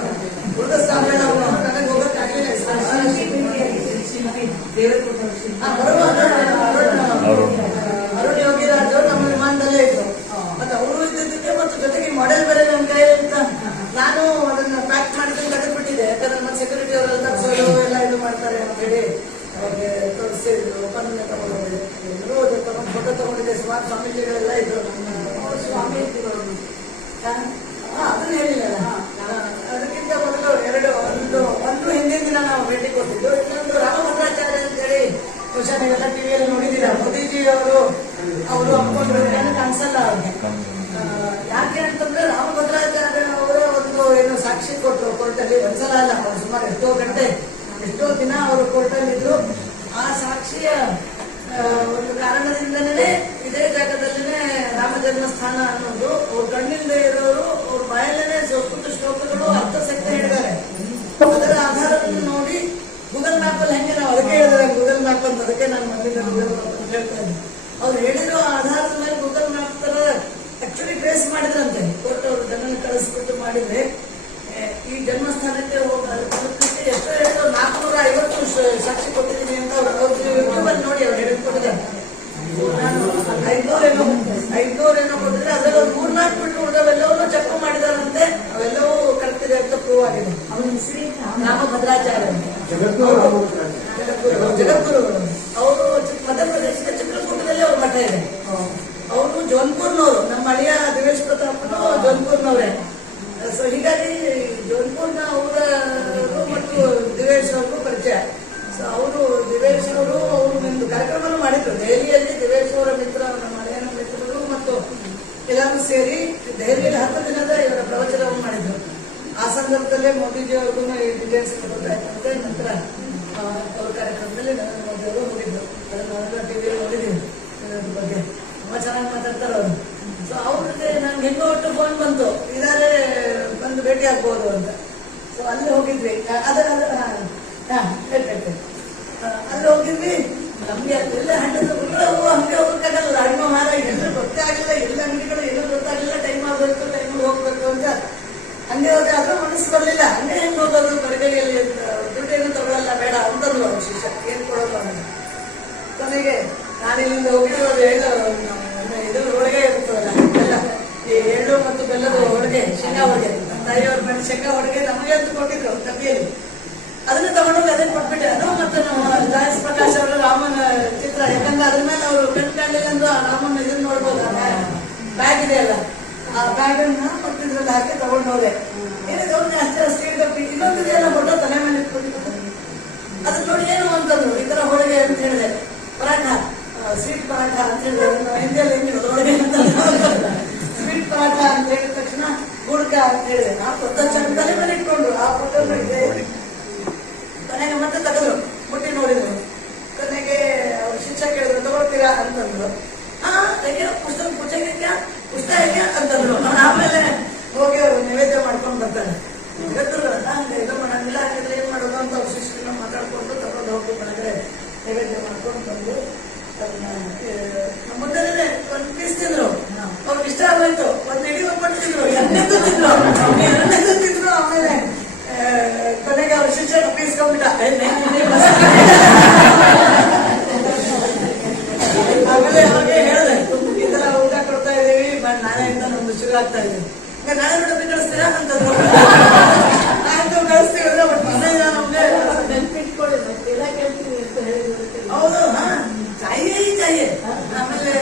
ಜ್ಞಾನ ಅನ್ನೋದು ಅವ್ರ ಕಣ್ಣಿಂದ ಇರೋರು ಅವ್ರ ಬಾಯಲ್ಲೇನೆ ಸಂಸ್ಕೃತ ಶ್ಲೋಕಗಳು ಅರ್ಥ ಸಹಿತ ಹೇಳಿದ್ದಾರೆ. ಅದರ ಆಧಾರವನ್ನು ನೋಡಿ ಗೂಗಲ್ ಮ್ಯಾಪ್ ಅಲ್ಲಿ ಹೆಂಗೆ ನಾವು ಅದಕ್ಕೆ ಹೇಳಿದ್ರೆ ಗೂಗಲ್ ಮ್ಯಾಪ್ ಅಂತ, ಅದಕ್ಕೆ ನಾನು ಮೊದಲಿಂದ ಗೂಗಲ್ ಮ್ಯಾಪ್ ಅಂತ ಹೇಳ್ತಾ ಇದ್ದೆ. ಅವ್ರು ಹೇಳಿರೋ ಆಧಾರದ ಮೇಲೆ ಗೂಗಲ್ ಮ್ಯಾಪ್ ತರ ಆಕ್ಚುಲಿ ಟ್ರೇಸ್ ಮಾಡಿದ್ರಂತೆ. ಕೋರ್ಟ್ ಅವರು ಜನನ ಕಳಿಸ್ಬಿಟ್ಟು ಮಾಡಿದ್ರೆ ಈ ಜನ್ಮಸ್ಥಾನಕ್ಕೆ ಹೋಗಲಿಕ್ಕೆ ಎಷ್ಟೋ ಹೇಳಿದ್ರು 450 ಸಾಕ್ಷಿ ಕೊಟ್ಟಿದ್ದೀನಿ ಅಂತ ಅವ್ರು ಯೂಟ್ಯೂಬ್ ಅಲ್ಲಿ ನೋಡಿ ಅವ್ರು ಹೇಳಿಕೊಟ್ಟಿದ್ದಾರೆ. 500 ಏನೋ ಕೊಟ್ಟಿದ್ರೆ ಅದ್ರಲ್ಲಿ ಒಂದು 3-4 ಬಿಟ್ಟು ಉಳಿದವೆಲ್ಲವೂ ಚೆಕ್ ಮಾಡಿದಾರಂತೆ. ಅವೆಲ್ಲವೂ ಕರೆಕ್ಟ್ ಇದೆ ಅಂತ ಪ್ರೂವ್ ಆಗಿದೆ. ರಾಮಭದ್ರಾಚಾರ್ಯ ಜಗದ್ಗುರುಗಳು ಅವರು ಮಧ್ಯಪ್ರದೇಶದ ಚಿತ್ರಕೂಟದಲ್ಲಿ ಅವ್ರ ಮಠ ಇದೆ. ಅವರು ಜೋನ್ಪುರ್ನವರು, ನಮ್ಮ ಅಳಿಯ ದಿವೇಶ್ ಪ್ರತಾಪ್ನು ಜೋನ್ಪುರ್ನವ್ರೆ. ಸೊ ಹೀಗಾಗಿ ಜೋನ್ಪುರ್ನ ಅವರು ಮತ್ತು ದಿವೇಶ್ ಅವ್ರಿಗೂ ಪರಿಚಯ. ಸೊ ಅವರು ದಿವೇಶ್ ಅವರು ಒಂದು ಕಾರ್ಯಕ್ರಮ ಮಾಡಿದ್ರು ದೆಹಲಿಯಲ್ಲಿ. ದಿವೇಶ್ ಅವರ ಮಿತ್ರ, ನಮ್ಮ ಅಳಿಯನ ಮಿತ್ರರು ಮತ್ತು ಎಲ್ಲರೂ ಸೇರಿ ದೆಹಲಿಯಲ್ಲಿ 10 ದಿನದ ಇವರ ಪ್ರವಚನವನ್ನು ಮಾಡಿದ್ರು. ಆ ಸಂದರ್ಭದಲ್ಲೇ ಮೋದಿಜಿ ಅವ್ರಿಗೂ ಡೀಟೇಲ್ಸ್ ಗೊತ್ತಾಯ್ತಂತೆ. ನಂತರ ಅವ್ರ ಕಾರ್ಯಕ್ರಮದಲ್ಲಿ ನರೇಂದ್ರ ಮೋದಿ ಅವರು ಹೋಗಿದ್ರು. ಅದನ್ನ ಟಿವಿಯಲ್ಲಿ ನೋಡಿದ್ದೀನಿ ಇದ್ರ ಬಗ್ಗೆ. ತುಂಬಾ ಚೆನ್ನಾಗಿ ಮಾತಾಡ್ತಾರೆ ಅವರು. ಸೊ ಅವ್ರಿಗೆ ನನ್ಗೆ ಹೆಂಗೋ ಒಟ್ಟು ಫೋನ್ ಬಂತು, ಇದಾರೆ ಬಂದು ಭೇಟಿ ಆಗ್ಬೋದು ಅಂತ. ಸೊ ಅಲ್ಲಿ ಹೋಗಿದ್ವಿ. ಹೇಳ್ತೇನೆ ಅಲ್ಲಿ ಹೋಗಿದ್ವಿ. ನಮ್ಗೆ ಎಲ್ಲ ಹಣ್ಣು ಹಂಗೆ ಹೋಗಕ್ಕಾಗಲ್ಲ. ಹಣ್ಣು ಹಾರ ಎಲ್ಲರೂ ಗೊತ್ತೇ ಆಗಿಲ್ಲ, ಎಲ್ಲ ಅಂಗಡಿಗಳು ಎಲ್ಲೂ ಗೊತ್ತಾಗಲಿಲ್ಲ. ಟೈಮ್ ಆಗಬೇಕು, ಟೈಮ್ ಹೋಗ್ಬೇಕು ಅಂತ ಹಂಗೆ ಹೋದ್ರೆ ಅದ್ರ ಮನಸ್ಸು ಬರಲಿಲ್ಲ. ಹಂಗೆ ಹೆಂಗೆ ಹೋಗೋದು, ಬಡಗೈಯಲ್ಲಿ ದುಡ್ಡೇನು ತಗೊಳ್ಳಲ್ಲ, ಬೇಡ ಅಂತಂದ್ರು ಅವ್ರು ಶಿಷ್ಯ. ಏನ್ ಕೊಡೋದು ಅಂತ ಕೊನೆಗೆ ನಾನು ಇಲ್ಲಿಂದ ಹೋಗಿರೋದು ಇದು ಹೋಳಿಗೆ ಇರ್ತದಲ್ಲ, ಎಲ್ಲ ಈ ಎಳ್ಳು ಮತ್ತು ಬೆಲ್ಲದ ಹೋಳಿಗೆ, ಶೇಂಗಾ ಹೋಳಿಗೆ. ನಮ್ಮ ತಾಯಿಯವ್ರ ಮನೆ ಶೇಂಗಾ ಹೋಳಿಗೆ ನಮಗೆ ಅಂತ ಕೊಟ್ಟಿದ್ರು ಡಬ್ಬಿಯಲ್ಲಿ. ಅದನ್ನ ತಗೊಂಡೋಗಿ ಅದನ್ನ ಕೊಟ್ಬಿಟ್ಟೆ. ಅದು ಮತ್ತೆ ನಮ್ಮ ಜಾಯಸ್ ಪ್ರಕಾಶ್ ಅವರು ರಾಮನ ಚಿತ್ರ, ಯಾಕಂದ್ರೆ ಅದ್ರ ಮೇಲೆ ಅವರು ಕಣ್ ಕಾಣಲಿಲ್ಲ ಅಂದ್ರು ಆ ರಾಮನ ಇದನ್ನ ನೋಡ್ಬೋದು. ಬ್ಯಾಗ್ ಇದೆ ಅಲ್ಲ, ಆ ಬ್ಯಾಗ್ ಅನ್ನ ಮತ್ತೆ ಇದ್ರಲ್ಲಿ ಹಾಕಿ ತಗೊಂಡು ಹೋದೆ. ಏನಿದೆ ಅಷ್ಟೇ ಡಬ್ಬಿ. ಇನ್ನೊಂದು ಇದೆಯಲ್ಲ ದೊಡ್ಡ ತಲೆ ಮೇಲೆ ಇಟ್ಕೊಂಡಿತ್ತು. ಅದನ್ನ ನೋಡಿ ಏನು ಅಂತಂದ್ರು, ಈ ತರ ಹೋಳಿಗೆ ಅಂತ ಹೇಳಿದೆ. ಪರಾಠ, ಸ್ವೀಟ್ ಪರಾಠ ಅಂತ ಹೇಳಿದ್ರೆ ಹಿಂದಿಯಲ್ಲಿ ಹೆಂಗಿರೋದು ಹೋಳಿಗೆ ಅಂತ. ಸ್ವೀಟ್ ಪರಾಠ ಅಂತ ಹೇಳಿದ ತಕ್ಷಣ ಗುಡ್ಕ ಅಂತ ಹೇಳಿದೆ. ನಾ ತಲೆ ಮೇಲೆ ಇಟ್ಕೊಂಡ್ರು. ಆ ಫೋಟೋ ಇದೆ. ಕೊನೆಗೆ ಮತ್ತೆ ತೆಗೆದ್ರು, ಮುಟ್ಟಿ ನೋಡಿದ್ರು. ಕೊನೆಗೆ ಅವ್ರು ಶಿಕ್ಷಕ ಹೇಳಿದ್ರು, ತಗೊಳ್ತೀರಾ ಅಂತಂದ್ರು. ಪುಸ್ತಕ ಪುಸ್ತಕ ಹೇಗೆ ಅಂತಂದ್ರು. ಆಮೇಲೆ ಹೋಗಿ ಅವರು ನೈವೇದ್ಯ ಮಾಡ್ಕೊಂಡು ಬರ್ತಾರೆ. ಗೊತ್ತಿರಲ್ಲ ಇದು ಮಾಡಂಗಿಲ್ಲ, ಹಾಕಿದ್ರೆ ಏನ್ ಮಾಡೋದು ಅಂತ ಅವ್ರ ಶಿಕ್ಷಕನ ಮಾತಾಡ್ಕೊಂಡು ತಗೊಂಡು ಹೋಗಿ ಒಳಗಡೆ ನೈವೇದ್ಯ ಮಾಡ್ಕೊಂಡು ಬಂದು ಅದನ್ನ ಮುಂದೆ ಒಂದು ಪೀಸ್ ತಿಂದ್ರು. ಅವ್ರಿಗೆ ಇಷ್ಟ ಆಗೋಯ್ತು. ಒಂದ್ ಇಡೀ ಹೋಗ್ಬಿಟ್ಟಿದ್ರು, ಎರಡನೇದು ತಿಂದ್ರು. ಆಮೇಲೆ ಕೊನೆಗೆ ಅವ್ರ ಶಿಕ್ಷಕ ಪೀಸ್ಕೊಂಡ್ಬಿಟ್ಟ. ಆಮೇಲೆ ಅವ್ರಿಗೆ ಹೇಳಿದೆ, ಈ ತರ ಊಟ ಕೊಡ್ತಾ ಇದೀವಿ, ನಾಳೆಯಿಂದ ನಮ್ದು ಶುರು ಆಗ್ತಾ ಇದೀವಿ, ನಾಳೆ ಬಿಡೋದು ಕಳಿಸ್ತೀರಾ ಅಂತಂದ್ರು. ಆಯ್ತು ಕಳಿಸ್ತೀವಿ ಅಂದ್ರೆ ನಮ್ಗೆ ನೆನ್ಪಿಟ್ಕೊಳ್ಳಿ ಎಲ್ಲ ಕೇಳ್ತೀವಿ ಅಂತ ಹೇಳಿದ್ರು. ಹೌದು, ಚಾಯೇ. ಆಮೇಲೆ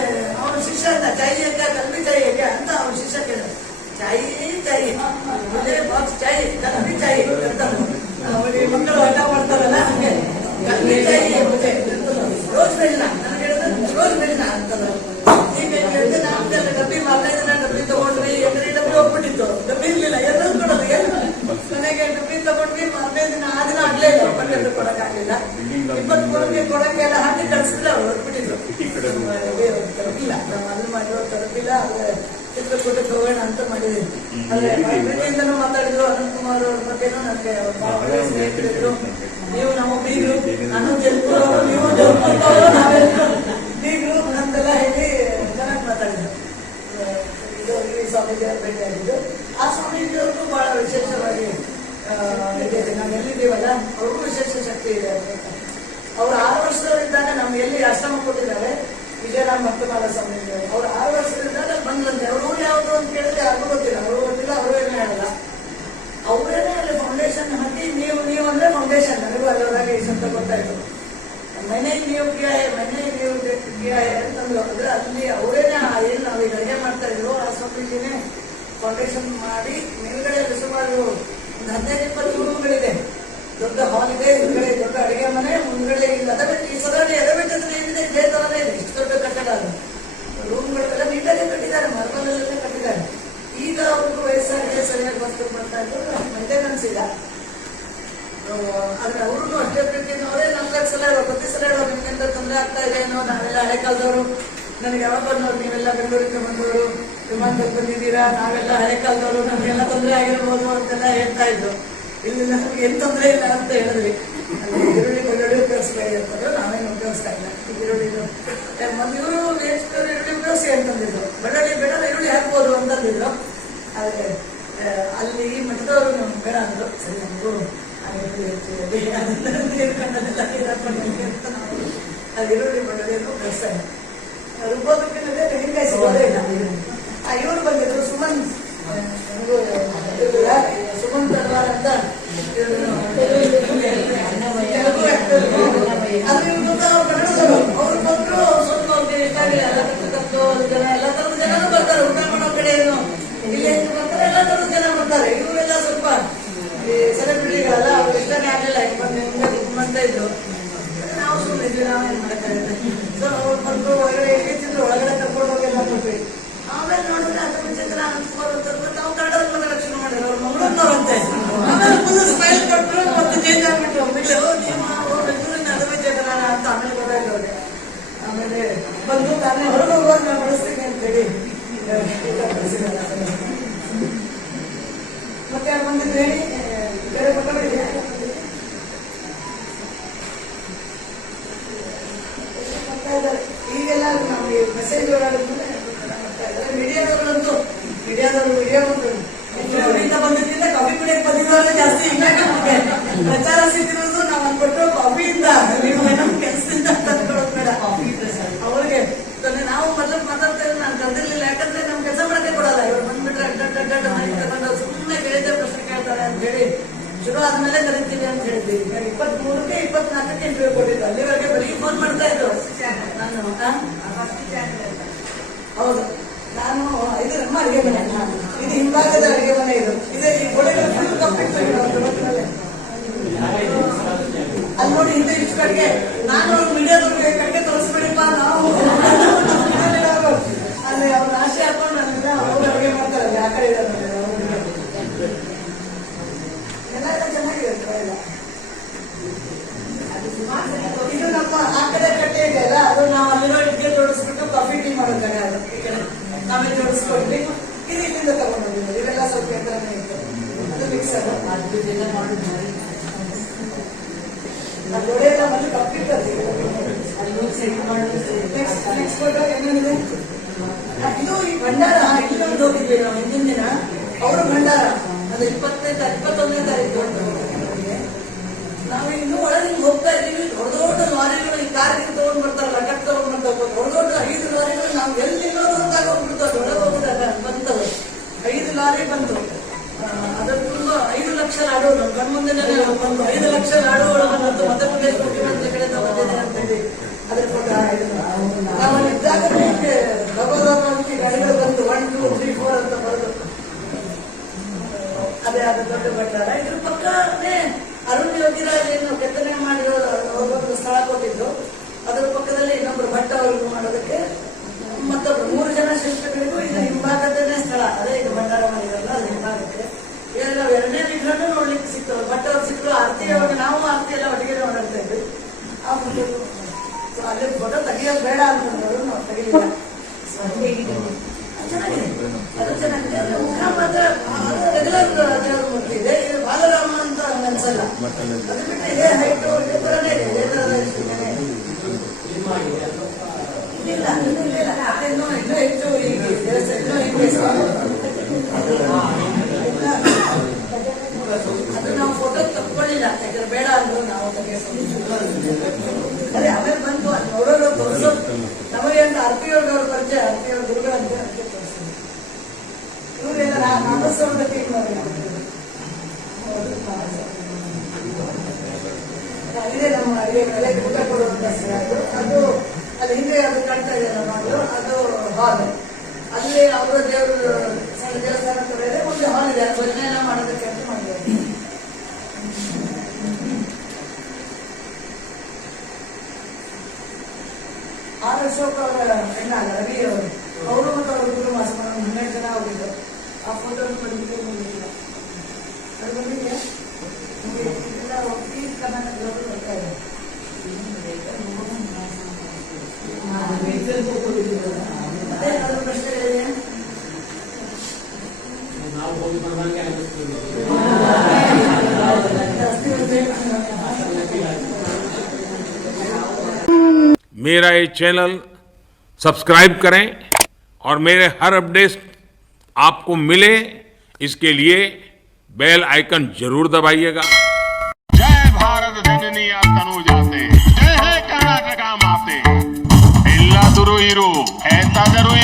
ಅವ್ರ ಶಿಷ್ಯ ಅಂತ ಚಾಯ್ ಯಾಕೆ, ಕಲ್ಬಿ ಚಾಯ್ ಯಾಕೆ ಅಂತ ಅವ್ರ ಶಿಷ್ಯ ಕೇಳಿದ್ರು. ಚಾಯ್ ಬಾಕ್ಸ್ ಚಾಯ್, ಕಲ್ಬಿ ಚಾಯ್ ಅಂತಂದ್ರು. ಮಕ್ಕಳು ಆಟ ಮಾಡ್ತಾರಲ್ಲ ಹಂಗೆ ಕಲ್ಬಿ ಚಾಯ್ ಮತ್ತೆ ರೋಜ್ ಮೆಲಿನ, ನನಗೆ ಹೇಳಿದ್ರೆ ರೋಜ್ ಮೆಲಿನ ಅಂತಂದ್ರು. ಈಗ ಹೇಳಿದ್ರೆ ನಮ್ಗೆಲ್ಲ ಡಬ್ಬಿ ಮಾರ್ತಾ ಇದ್ರೆ ಡಬ್ಬಿ ತಗೊಂಡ್ವಿ. ಯಾಕಂದ್ರೆ ಡಬ್ಬಿ ಹೋಗ್ಬಿಟ್ಟಿತ್ತು, ಡಬ್ಬಿ ಇರ್ಲಿಲ್ಲ, ಎಲ್ಲರೂ ಕೊಡೋದು ಕೊನೆಗೆ ಡಬ್ಬಿ ತಗೊಂಡ್ವಿ. ಮಾರನೇ ದಿನ ಆ ದಿನ ಆಗ್ಲೇ ಇಲ್ಲ, ಪನ್ನೀರ್ ಕೊಡಕ್ಕಾಗ್ಲಿಲ್ಲ. 23ಕ್ಕೆ ಕೊಡಕ್ಕೆ ಎಲ್ಲ ಹಾಕಿ ಕಳಿಸಿದ್ರೆ ಅವ್ರು ಹೊರಟ್ಬಿಟ್ಟಿದ್ರು. ತಲುಪಿಲ್ಲ, ನಾವು ಅಲ್ಲಿ ಮಾಡಿರೋ ತಲುಪಿಲ್ಲ. ಆದ್ರೆ ಚಿತ್ರಕೂಟಕ್ಕೆ ಹೋಗೋಣ ಅಂತ ಮಾಡಿದೀವಿ. ಆದ್ರೆ ಪ್ರೀತಿಯಿಂದನೂ ಮಾತಾಡಿದ್ರು. ಅನಂತಕುಮಾರ್ ಅವ್ರ ಬಗ್ಗೆನೂ ನನಗೆ ಸ್ನೇಹಿತರಿದ್ರು. ನೀವು ನಮ್ಮ ಬೀಗರು, ನಾನು ಜಲ್ಪುರ, ನೀವು ಜಲ್ಪುರ, ನಾವೆಲ್ಲರೂ ಬೀಗರು ಅಂತೆಲ್ಲ ಹೇಳಿ ಚೆನ್ನಾಗಿ ಮಾತಾಡಿದ್ರು. ಇದು ಈ ಸ್ವಾಮೀಜಿಯವ್ರ ಭೇಟಿ ಆಗಿದ್ದು. ಆ ಸ್ವಾಮೀಜಿಯವ್ರಿಗೂ ಬಹಳ ವಿಶೇಷವಾಗಿ ಇದೆ. ನಾವು ಎಲ್ಲಿದ್ದೀವಲ್ಲ ಅವ್ರಿಗೂ ವಿಶೇಷ ಶಕ್ತಿ ಇದೆ. ಅವ್ರು 6 ವರ್ಷದವರಿದ್ದಾಗ ನಮ್ಗೆ ಎಲ್ಲಿ ಆಶ್ರಮ ಕೊಟ್ಟಿದ್ದಾರೆ, ವಿಜಯರಾಮ್ ಭಕ್ತಮಾಲ ಸ್ವಾಮೀಜಿ ಅವ್ರು 6 ವರ್ಷದಿಂದಾಗ ಬಂದ್ರಂತೆ. ಅವ್ರು ಯಾವುದು ಅಂತ ಕೇಳಿದ್ರೆ ಯಾರಿಗೂ ಗೊತ್ತಿಲ್ಲ, ಅವರು ಗೊತ್ತಿಲ್ಲ, ಅವರು ಏನೂ ಹೇಳಲ್ಲ. ಅವರೇನೆ ಅಲ್ಲಿ ಫೌಂಡೇಶನ್ ಹಾಕಿ, ನೀವು ಅಂದ್ರೆ ಫೌಂಡೇಶನ್. ನನಗೂ ಅಲ್ಲಿವರೆಗೆ ಈ ಶಬ್ದ ಗೊತ್ತಾಯ್ತು. ಮನೆ ನೀವು ಕಿಯಾಯ ಅಂತಂದ್ರು. ಅಂದ್ರೆ ಅಲ್ಲಿ ಅವರೇನೆ ಏನ್ ನಾವು ಈಗ ಅಡುಗೆ ಮಾಡ್ತಾ ಇದ್ರು ಆ ಸ್ವಾಮೀಜಿನೇ ಫೌಂಡೇಶನ್ ಮಾಡಿ ಮೇಲ್ಗಡೆ ಸುಮಾರು ಒಂದು 15-20 ರೂಮ್ಗಳಿದೆ. ದೊಡ್ಡ ಹಾಲ್ ಇದೆ, ಹಿಂದ್ಗಡೆ ದೊಡ್ಡ ಅಡುಗೆ ಮನೆ, ಮುಂದ್ಗಡೆ ಇಲ್ಲ ಈ ಸಾಧಾರಣ ಎದಬೇಕಂದ್ರೆ ಏನಿದೆ ಇದೇ ತರನೇ ಇದೆ. ಇಷ್ಟು ದೊಡ್ಡ ಕಟ್ಟಡ ಅದು. ರೂಮ್ಗಳೆಲ್ಲ ನೀಟಾಗಿ ಕಟ್ಟಿದ್ದಾರೆ, ಮಾರ್ಬಲ್ ಕಟ್ಟಿದ್ದಾರೆ. ಈಗ ಅವ್ರಿಗೂ ವಯಸ್ಸಾಗಿದೆ, ಸರಿಯಾಗಿ ಬರ್ತಾ ಇದ್ದು ಮೇಂಟೆನೆನ್ಸ್ ಇಲ್ಲ. ಆದ್ರೆ ಅವ್ರಿಗೂ ಅಷ್ಟೇ ಪ್ರೀತಿಯಿಂದ ಅವರೇ ನಮ್ಗೆ ಪ್ರತಿ ಸಲ ಹೇಳೋರು, ನಿಮ್ಗೆಂತ ತೊಂದರೆ ಆಗ್ತಾ ಇದೆ ಏನೋ, ನಾವೆಲ್ಲ ಹಳೆ ಕಾಲದವರು, ನನಗೆ ಯಾವಾಗ ಬಂದವರು, ನೀವೆಲ್ಲ ಬೆಂಗಳೂರಿಗೆ ಬಂದವರು, ವಿಮಾನದಲ್ಲಿ ಬಂದಿದ್ದೀರಾ, ನಾವೆಲ್ಲ ಹಳೆ ಕಾಲದವರು, ನಮಗೆಲ್ಲ ತೊಂದರೆ ಆಗಿರ್ಬೋದು ಅಂತೆಲ್ಲ ಹೇಳ್ತಾ ಇದ್ರು. ಇಲ್ಲಿ ನಮ್ಗೆ ಏನ್ ತೊಂದರೆ ಇಲ್ಲ ಅಂತ ಹೇಳಿದ್ವಿ. ಅಲ್ಲಿ ಈರುಳ್ಳಿ ಬೆಳ್ಳುಳ್ಳಿ ಉಪಯೋಗಿಸ್ಬೇಡಿ ಅಂತಂದ್ರು, ನಾವೇನು ಉಪಯೋಗಿಸ್ತಾ ಇಲ್ಲ ಈರುಳ್ಳಿದು. ಮತ್ತೆ ಇವರು ಈರುಳ್ಳಿ ಉಪಯೋಗಿಸಿ ಅಂತಂದಿದ್ರು, ಬೆಳ್ಳುಳ್ಳಿ ಬೇಡ ಈರುಳ್ಳಿ ಹಾಕ್ಬೋದು ಅಂತಂದಿದ್ರು. ಆದ್ರೆ ಅಲ್ಲಿ ಈ ಮಠದವರು ನಮ್ಗೆ ಬೇಡ ಅಂದ್ರು. ಸರಿ, ನಮಗೂ ನೀರ್ಕಂಡದೆಲ್ಲ ಅಂತ ನಾವು ಅದು ಈರುಳ್ಳಿ ಬೆಳ್ಳುಳ್ಳಿಯನ್ನು ಉಪಯೋಗಿಸ್ತಾ ಇಲ್ಲ. ರುಬ್ಬೋದಕ್ಕೆ ತೆಂಗಿನಕಾಯಿ ಸಿಗೋದೇ ಇಲ್ಲ. ಇವರು ಬಂದಿದ್ರು ಸುಮನ್ ಸುಮನ್ ತಲ್ವಾರ್ ಅಂತ, ಅವ್ರು ಬಂದ್ರು. ಸ್ವಲ್ಪ ಅವ್ರಿಗೆ ಇಷ್ಟ ಆಗಿಲ್ಲ, ಎಲ್ಲ ಜನ ಎಲ್ಲ ತರದ ಜನನು ಬರ್ತಾರೆ ಊಟ ಮಾಡೋ ಕಡೆ. ಇಲ್ಲಿ ಬರ್ತಾರೆ, ಎಲ್ಲ ತರದ ಜನ ಬರ್ತಾರೆ. ಇವರೆಲ್ಲ ಸ್ವಲ್ಪ ಸೆಲೆಬ್ರಿಟಿಗಳಲ್ಲ, ಅವ್ರಿಗೆ ಇಷ್ಟನೇ ಆಗಲಿಲ್ಲ. ಬಂದ ಇದ್ರು, ನಾವು ಸುಮ್ಮನಿದ್ವಿ, ನಾವೇನ್ ಮಾಡಕ್ಕಾಗುತ್ತೆ. ಸೊ ಅವ್ರು ಬಂದ್ರು, ಹೊರಗಡೆ ಇಟ್ಟಿದ್ರು, ಒಳಗಡೆ ಕರ್ಕೊಂಡು ಹೋಗೆಲ್ಲ ಕೊಟ್ವಿ. ಆಮೇಲೆ ನೋಡಿದ್ರೆ ಅದ್ರ ಮುಂಚೆ ನಾವು ಕನ್ನಡದಲ್ಲಿ ಮಾತಾಡೋಕೆ ಶುರು ಮಾಡಿದ್ರು. ಅವ್ರು ಮಂಗಳೂರಿನವ್ರಂತೆ. ಆಮೇಲೆ ಫುಲ್ ಸ್ಮೈಲ್ ಕೊಟ್ಟರು, ಮತ್ತೆ ಚೇಂಜ್ ಆಗ್ಬಿಟ್ರು. ನೀವು ಬೆಂಗಳೂರಿನ ಅದುವೇ ಜಗನ ಅಂತ ಆಮೇಲೆ ಗೊತ್ತಾಯ್ತು ಅವ್ರಿಗೆ. ಆಮೇಲೆ ಬಂದು ತಾನೇ ಹೊರಗೆ ಹೋಗುವಾಗ ನಾನು ಬಳಸ್ತೀನಿ ಅಂತೇಳಿ ಮತ್ತೆ ಯಾರು ಬಂದಿದ್ದು ಹೇಳಿ, ಬೇರೆ ಕೊಟ್ಟಬಿಡಿ. ಈಗೆಲ್ಲ ನಮಗೆ ಮೆಸೇಜ್ ಓಡಾಡಿದ್ಮೇಲೆ ಮೀಡಿಯಾದವರಂತೂ ವಿಡಿಯೋ ಬೆಂಗಳೂರಿಂದ ಬಂದಿದ್ದಿಂದ ಕಾಫಿ ಕುಡಿಯಕ್ಕೆ ಬಂದಿದ್ದವ್ರನ್ನ ಜಾಸ್ತಿ. ಇಲ್ಲ ನಮಗೆ ಪ್ರಚಾರ ಸಿಕ್ಕಿರೋದು ನಾವು ಅಂದ್ಬಿಟ್ಟು ಕಾಫಿಯಿಂದ, ನೀವು ನಮ್ಮ ಕೆಲಸದಿಂದ ತಂದ್ಕೊಡೋದು ಬೇಡ. ಅವ್ರಿಗೆ ನಾವು ಮೊದಲು ಮಾತಾಡ್ತಾ ಇದ್ರೆ ನಾನು ಕರೆದಿರ್ಲಿಲ್ಲ, ಯಾಕಂದ್ರೆ ನಮ್ ಕೆಲಸ ಮಾಡಕ್ಕೆ ಕೊಡಲ್ಲ. ಇವ್ರು ಬಂದ್ಬಿಟ್ರೆ ಅಡ್ಡ ಸುಮ್ಮನೆ ಕೇಳಿದ್ದೆ ಪ್ರಶ್ನೆ ಕೇಳ್ತಾರೆ ಅಂತ ಹೇಳಿ ಶುರು ಆದ್ಮೇಲೆ ಕರಿತೀವಿ ಅಂತ ಹೇಳಿದ್ವಿ. 23ಕ್ಕೆ 24ಕ್ಕೆ ಇಂಟರ್ವ್ಯೂ ಕೊಟ್ಟಿದ್ದು. ಅಲ್ಲಿವರೆಗೆ ಬರೀ ಫೋನ್ ಮಾಡ್ತಾ ಇದ್ರು. ಹೌದು, ನಾನು ಇದು ನಮ್ಮ ಅಡಿಗೆ ಮನೆ, ಇದು ಹಿಂಭಾಗದ ಅಡಿಗೆ ಮನೆ. ಇದು ಈ ಗೋಡೆಗಳು ಫುಲ್ ಕಂಪ್ಲೀಟ್ ಅಲ್ಲಿ ನೋಡಿ. ಹಿಂದೆ ಇಷ್ಟು ಕಡೆಗೆ ನಾನು ಮೀಡಿಯಾದವ್ರಿಗೆ ಕಡೆಗೆ ತೋರಿಸ್ಬೇಡಿಪ್ಪ, ನಾವು ಅಲ್ಲಿ ಅವ್ರ ರಾಶಿ ಹಾಕೊಂಡು ಅವ್ರು ಅಡಿಗೆ ಮಾಡ್ತಾರಲ್ಲ, ಆ ಕಡೆ ಇದ್ದಾರೆ ಎಲ್ಲ ಚೆನ್ನಾಗಿದೆ. ಇದು ನಮ್ಮ ಆ ಕಡೆ ಕಟ್ಟೆ ಇದೆ ಅಲ್ಲ, ಅದು ನಾವು ಅಲ್ಲಿರೋ ಇಟ್ಟಿಗೆ ಜೋಡಿಸ್ಬಿಟ್ಟು ಕಾಫಿ ಟೀ ಮಾಡೋ ಕಡೆ. ಅದು ಈ ಕಡೆ ನಾವೇ ಜೋಡಿಸ್ಕೊಟ್ವಿ. ಇದು ಇಲ್ಲಿಂದ ತಗೊಂಡಿದ್ದೀವಿ. ಇವೆಲ್ಲ ಸ್ವಲ್ಪ ಎತ್ತರನೇ ಇತ್ತು. ಅದು ಮಿಕ್ಸರ್ ಗೋಡೆ ಎಲ್ಲ ಮತ್ತೆ ಕಂಪ್ಲೀಟ್ ನೆಕ್ಸ್ಟ್ ಏನೇನಿದೆ. ಇದು ಈ ಭಂಡಾರ ಇಲ್ಲೊಂದು ಹೋಗಿದ್ವಿ ನಾವು ಹಿಂದಿನ ದಿನ. ಅವರು ಭಂಡಾರ ಅದು 21ನೇ ತಾರೀಕು ನಾವು ಇನ್ನೂ ಒಳಗೆ ಹೋಗ್ತಾ ಇದ್ದೀವಿ. ದೊಡ್ಡ ದೊಡ್ಡ ಲಾರಿಗಳು, ಈ ಕಾರಿಗೆ ತಗೊಂಡ್ ಬರ್ತಾರಲ್ಲ, ಕಟ್ ತಗೊಂಡ್ ಬರ್ತಾರೆ, ದೊಡ್ಡ ದೊಡ್ಡ 5 ಲಾರಿಗಳು. ನಾವು ಎಲ್ಲಿರೋದು ಅಂತ ಹೋಗ್ಬಿಡ್ತಾವೆ, ಒಳಗೆ ಹೋಗ್ಬಿಟ್ಟಾಗ ಬಂತವು 5 ಲಾರಿ ಬಂತು. ಅದ್ರ ತುಂಬ 5 ಲಕ್ಷ ಲಾಡು ನಮ್ಮ ಕಣ್ಮುಂದೆನೇ ಬಂದು 5 ಲಕ್ಷ ಲಾಡುಗಳು ಬಂತು. ಮಧ್ಯಪ್ರದೇಶ ಮುಖ್ಯಮಂತ್ರಿ ಕಡೆ ತಗೊಂಡಿದೆ ಅಂತ ಹೇಳಿ ಅದ್ರ ಕೊಟ್ಟ. ನಾವು ಇದ್ದಾಗಲೇ ಗಾಡಿಗಳು ಬಂತು 1, 2, 3, 4 ಅಂತ ಬರೋದು. ಅದೇ ಅದು ದೊಡ್ಡ ಭಂಡಾರ. ಇದ್ರ ಪಕ್ಕನೇ ಅರುಣ್ ಯೋಗಿರಾಜ್ ಏನು ಕೆತ್ತನೆ ಮಾಡಿರೋ ಒಂದು ಸ್ಥಳ ಕೊಟ್ಟಿದ್ದು. ಅದರ ಪಕ್ಕದಲ್ಲಿ ಇನ್ನೊಬ್ರು ಭಟ್ ಅವ್ರಿಗೂ ಮಾಡೋದಕ್ಕೆ ಮತ್ತೊಬ್ರು 3 ಜನ ಶಿಲ್ಪಿಗಳಿಗೂ ಇದು ಹಿಂಭಾಗದನೇ ಸ್ಥಳ. ಅದೇ ಇದು ಭಂಡಾರ ಮಾಡಿರಲ್ಲ, ಅದು ಹಿಂಭಾಗಕ್ಕೆ. ಇವೆಲ್ಲ 2ನೇ ವಿಗ್ರಹ ನೋಡ್ಲಿಕ್ಕೆ ಸಿಕ್ತವೆ. ಭಟ್ ಅವ್ರು ಸಿಕ್ಕರು. ಆರತಿ ಅವಾಗ ನಾವು ಆರತಿ ಎಲ್ಲ ಒಟ್ಟಿಗೆ ಓಡಾಡ್ತಾ ಇದ್ವಿ. ಅಲ್ಲಿ ಫೋಟೋ ತೆಗಿಯೋದು ಬೇಡ ಅಂತಂದ್ರು, ನಾವು ತೆಗಿಲಿಲ್ಲ. ಚೆನ್ನಾಗಿದೆ, ಅದು ಚೆನ್ನಾಗಿದೆ. ಮುಖ ಮಾತ್ರ ರೆಗ್ಯುಲರ್ ದೇವ್ರ ಮೂರ್ತಿ ಇದೆ. ಇದು ಬಾಲರಾಮ ಅಂತ ಅನ್ಸಲ್ಲ. ಅದು ಬಿಟ್ಟರೆ ಇದೇ ಹೈಟು ಇದೇ ತರನೇ ಇದೆ. ಇದೇ ತರದ ಇಲ್ಲ ಇನ್ನೂ ಹೆಚ್ಚು ಈಗ ದೇವಸ್ಥಾನ ಅದು ನಾವು ಫೋಟೋ ತಕ್ಕೊಳ್ಳಿಲ್ಲ, ಯಾಕಂದ್ರೆ ಬೇಡ ಅಂದ್ರು. ನಾವು ಅದೇ ಆಮೇಲೆ ಬಂತು ಅದು ನೋಡೋದು ತೋರಿಸೋದು. ನಮಗೆ ಅಂತ ಆರ್ತಿಯವ್ರ ಪರಿಚಯ, ಆರ್ತಿಯವ್ರ ಗುರುಗಳಂತೆ ಅದಕ್ಕೆ ತೋರಿಸ್ತೀವಿ. ಇವರೆಲ್ಲ ನಾಮಸ್ವರದ ಟೀಮ್ ಇದೇ ನಮ್ಮ ಕಲೆ ಊಟ ಕೊಡುವಂತ ಅದು ಅಲ್ಲಿ ಹಿಂದೆ ಅದು ಕಾಣ್ತಾ ಇದೆ ನಮ್ಮ ಅದು ಹಾಲ್. ಅಲ್ಲಿ ಅವರ ದೇವರು ಸಣ್ಣ ದೇವಸ್ಥಾನ ಕೂಡ ಇದೆ, ಒಂದು ಹಾಲ್ ಇದೆ. ಅದು ಭಜನೆ ಎಲ್ಲ ಮಾಡೋದಕ್ಕೆ ಅಂತ ಮಾಡಿದ್ದಾರೆ. ಆರ್ ಅಶೋಕ್ ಅವರ ಹೆಣ್ಣ ರವಿ ಅವರು ಮತ್ತು ಅವರ ಗುರು ಮಾಸ್ಕ 12 ಜನ ಹೋಗಿದ್ದು. ಆ ಫೋಟೋ ಬಂದಿದೆ, ಅದು ಬಂದಿದೆ. ಇದೆಲ್ಲ ಹೋಗಿ ಕರ್ನಾಟಕದವರು ಬರ್ತಾ ಇದೆ. ಅದೇ ಅದು ಪ್ರಶ್ನೆ ಇದೆ. मेरा ये चैनल सब्सक्राइब करें और मेरे हर अपडेट आपको मिले, इसके लिए बेल आइकन जरूर दबाइएगा। जय भारत जननी तनु जाते, जय हे कर्नाटका माते, इल्लादुरु इरू, ऐतादरु